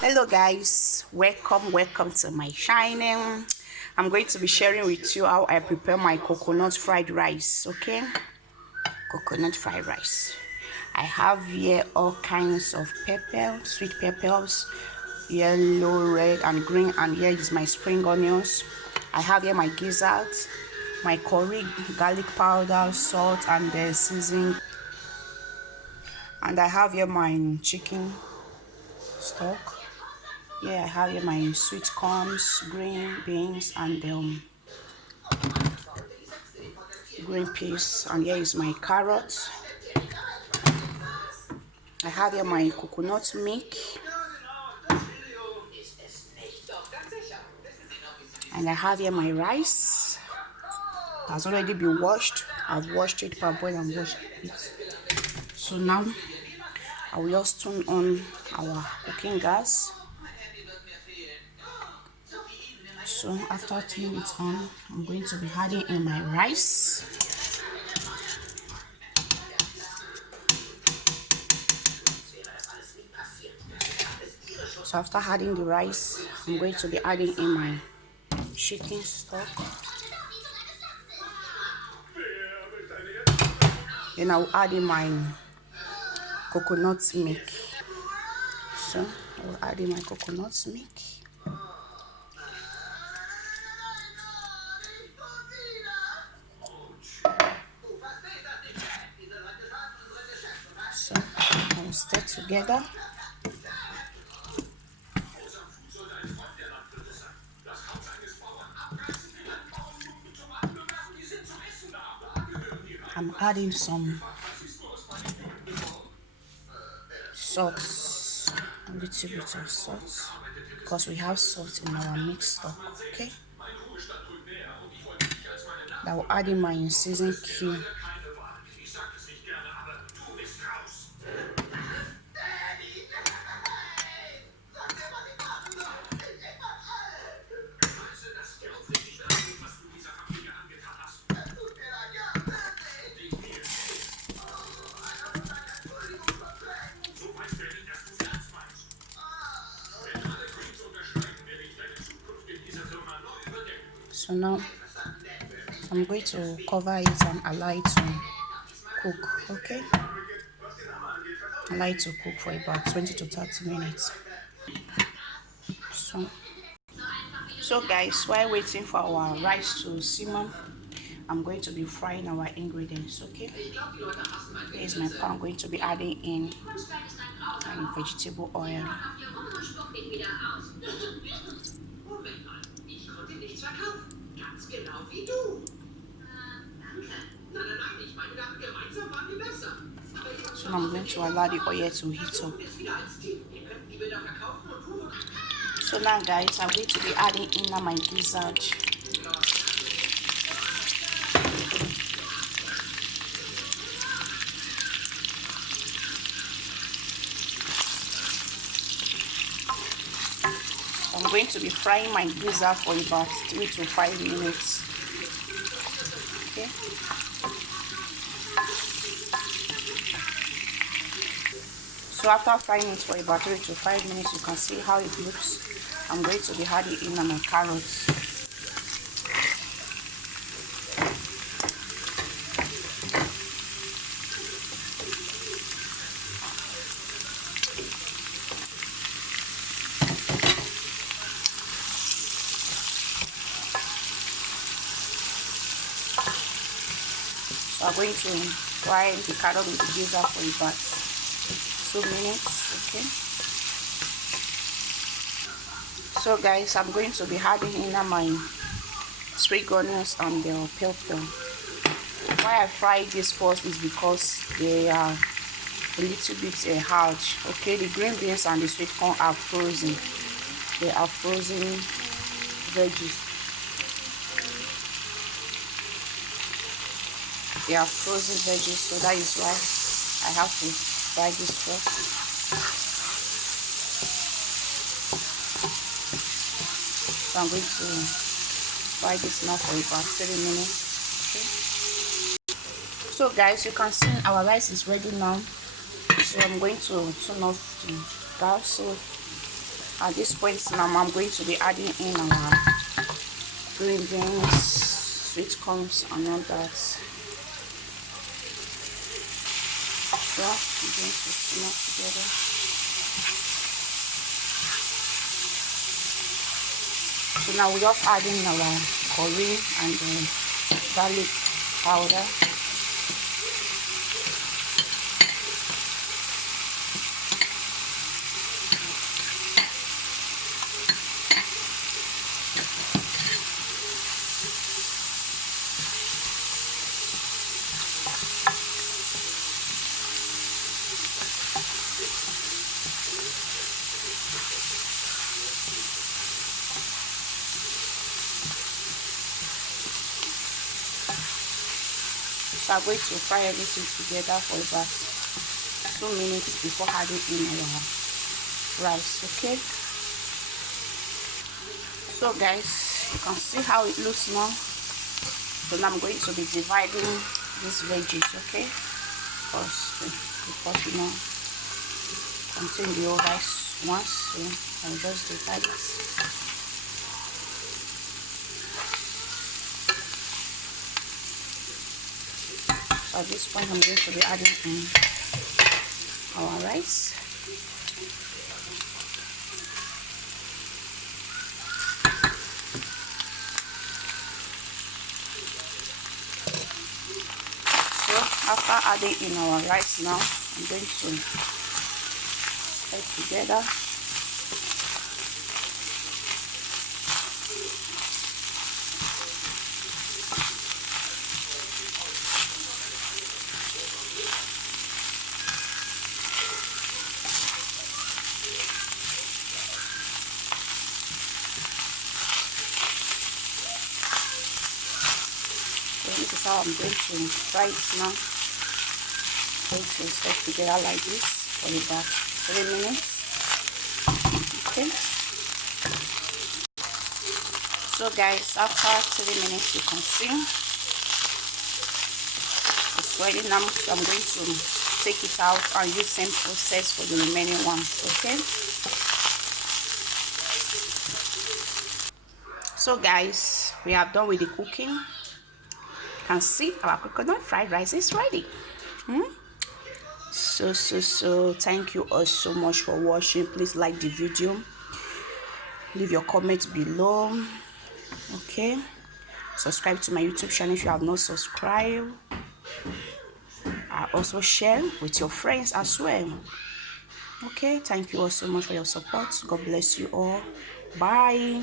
Hello guys, welcome to my channel. I'm going to be sharing with you how I prepare my coconut fried rice. Okay, coconut fried rice. I have here all kinds of pepper, sweet peppers, yellow, red and green, and here is my spring onions. I have here my gizzard, my curry, garlic powder, salt and the seasoning, and I have here my chicken stock. Yeah, I have here my sweet corns, green beans, and green peas. And here is my carrots. I have here my coconut milk. And I have here my rice. It has already been washed. I've washed it, parboiled and washed it. So now I will just turn on our cooking gas. So after turning it on, I'm going to be adding in my rice. So after adding the rice, I'm going to be adding in my chicken stock. Then I'll add in my coconut milk. So I'll add in my coconut milk. So I'll stir together. I'm adding some salt, a little bit of salt, because we have salt in our mixed stock. Okay. I will add in my seasoning cube. So now I'm going to cover it and allow it to cook. Okay, allow it to cook for about 20 to 30 minutes. So guys, while waiting for our rice to simmer, I'm going to be frying our ingredients. Okay, here's my pan. I'm going to be adding in my vegetable oil. So I'm going to allow the oil to heat up. So now guys, I'm going to be adding in my gizzard. I'm going to be frying my gizzard for about 3 to 5 minutes. Okay. So after frying it for about 3 to 5 minutes, you can see how it looks. I'm going to be adding in my carrots. So I'm going to fry the carrot with the gizzard for about 2 minutes. Okay. So guys, I'm going to be adding in my spring onions and the pepper. Why I fry this first is because they are a little bit hard. Okay, the green beans and the sweet corn are frozen. They are frozen veggies. They are frozen veggies, so that is why I have to fry this first. So I'm going to fry this now for about 3 minutes. Okay. So guys, you can see our rice is ready now. So I'm going to turn off the gas. So At this point now, I'm going to be adding in our green beans, sweet corns, and all that. So I'm going to simmer together. So now we just add in our curry and garlic powder. So I'm going to fry everything together for about 2 minutes before adding in our rice. Okay, so guys, you can see how it looks now. So now I'm going to be dividing these veggies, okay, because you know contain the whole rice once, so I'll just divide it. So at this point I'm going to be adding in our rice. So after adding in our rice now, I'm going to stir together. So this is how I'm going to fry it now. I'm going to stir together like this for about 3 minutes. Okay. So guys, after 3 minutes, you can see it's ready now. So I'm going to take it out and use same process for the remaining ones. Okay. So guys, we are done with the cooking. You can see our coconut fried rice is ready. So thank you all so much for watching. Please like the video, leave your comments below. Okay, subscribe to my YouTube channel if you have not subscribed. Also share with your friends as well. Okay, thank you all so much for your support. God bless you all. Bye.